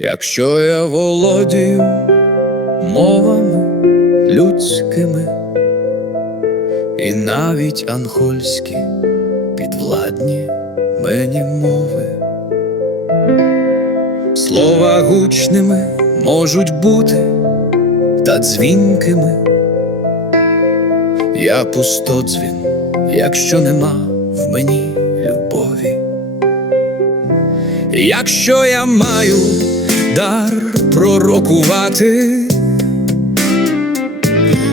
Якщо я володію мовами людськими, і навіть анхольські підвладні мені мови, слова гучними можуть бути та дзвінкими. Я пустодзвін, якщо нема в мені любові. Якщо я маю дар пророкувати,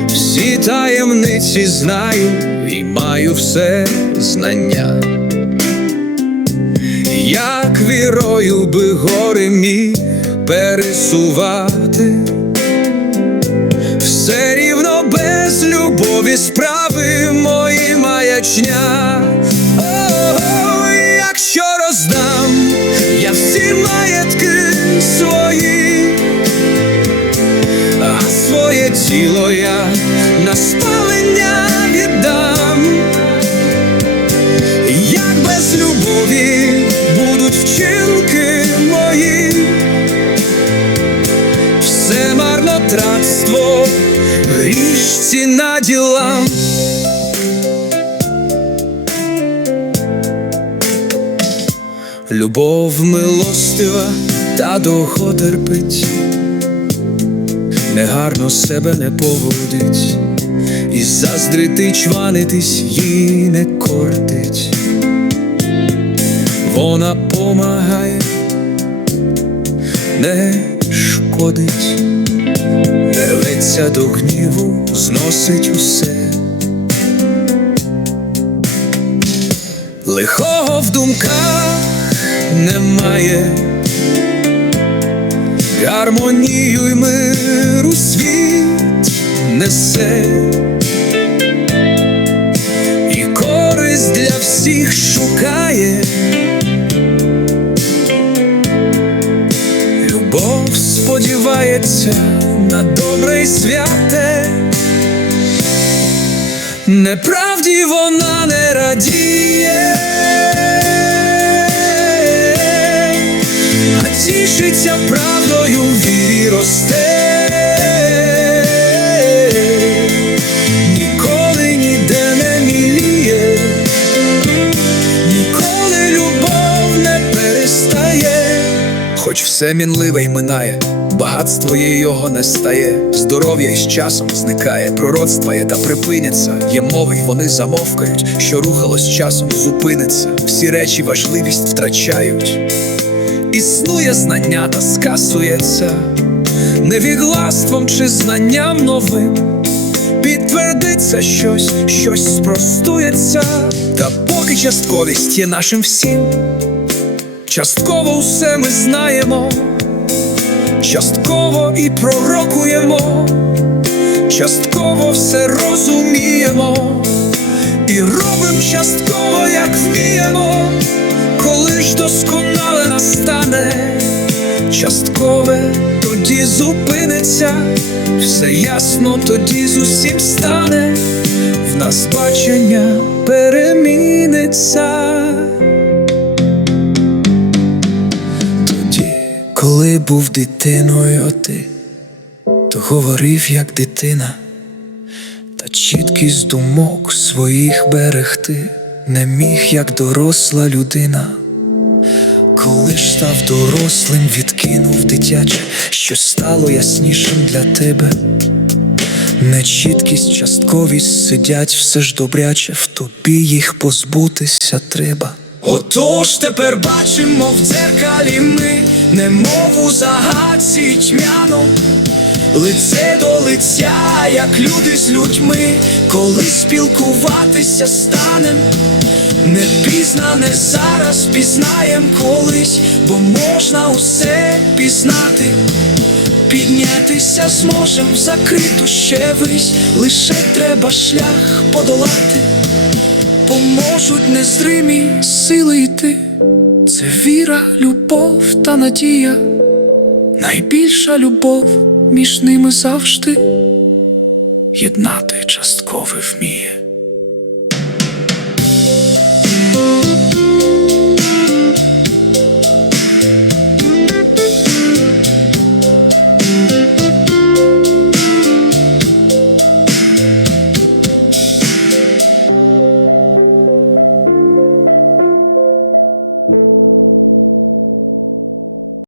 всі таємниці знаю і маю все знання, як вірою би гори міг пересувати, все рівно без любові справи мої маячня. Марнотратство, грішці на ділам. Любов милостива та довго терпить, негарно себе не поводить, і заздрити чванитись їй не кортить. Вона помагає, не шкодить, не до гніву, зносить усе. Лихого в думках немає, гармонію й мир у світ несе, сподівається на добре й святе. Неправді вона не радіє, а тішиться правдою вірі росте. Все мінливе й минає. Багатство є його не стає, здоров'я із часом зникає, пророцтва є та припиняться, є мови, й вони замовкають, що рухалось часом зупиниться, всі речі важливість втрачають, існує знання та скасується, невіглаством чи знанням новим, підтвердиться щось, щось спростується, та поки частковість є нашим всім, частково все ми знаємо. Частково і пророкуємо, частково все розуміємо, і робимо частково, як вміємо, коли ж досконале настане, часткове тоді зупиниться, все ясно тоді з усім стане, в нас бачення переміниться. Коли був дитиною ти, то говорив як дитина, та чіткість думок своїх берегти не міг, як доросла людина. Коли ж став дорослим, відкинув дитяче, що стало яснішим для тебе. Нечіткість, частковість сидять все ж добряче, в тобі їх позбутися треба. Отож тепер бачимо в дзеркалі ми, немов у загадці тьмяно, лице до лиця, як люди з людьми, коли спілкуватися станем, не пізнане зараз пізнаєм колись, бо можна усе пізнати. Піднятися зможем закриту ще вись, лише треба шлях подолати, поможуть незримі сили йти. Це віра, любов та надія, найбільша любов між ними завжди єднати часткове вміє.